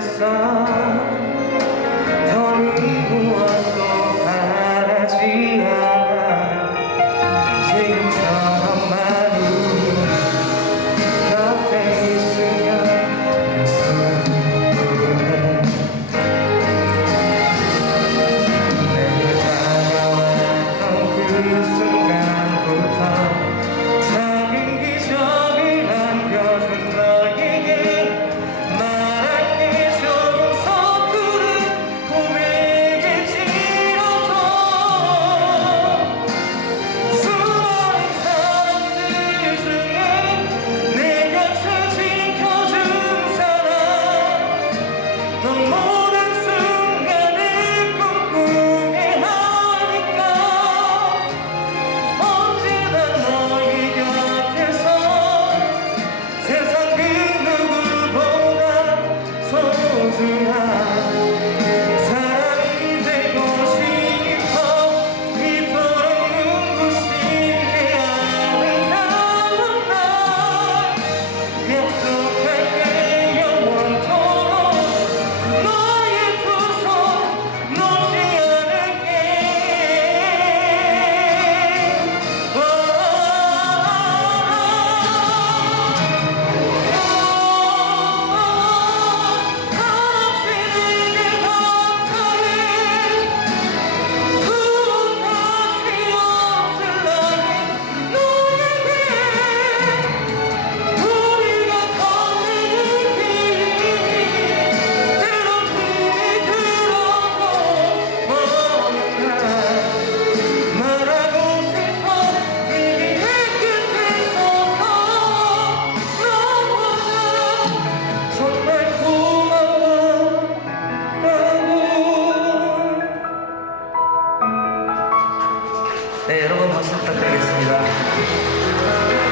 sun. 한번 박수 부탁드리겠습니다.